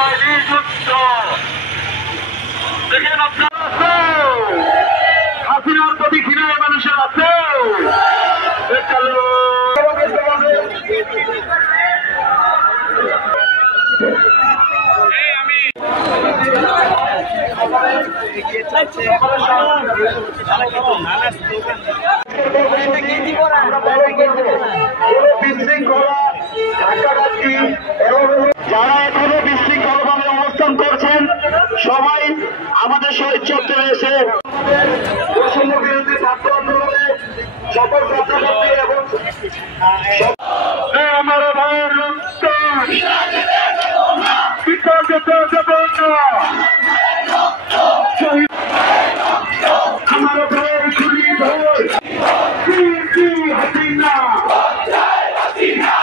Israeli যুদ্ধ দেখেন আপনারা আছে হাসিনার প্রতি ঘৃণায় মানুষের আছে যারা এখনো বিশৃঙ্খলভাবে অবস্থান করছেন সবাই আমাদের শহীদ চত্বরে এসে বৈষম্য বিরোধী ছাত্র আন্দোলনে শপথ রক্ষা করতে এবং আমার ভাইয়ের রক্ত আমার ভাইয়ের খুলি ভোর হাসিনা হাসিনা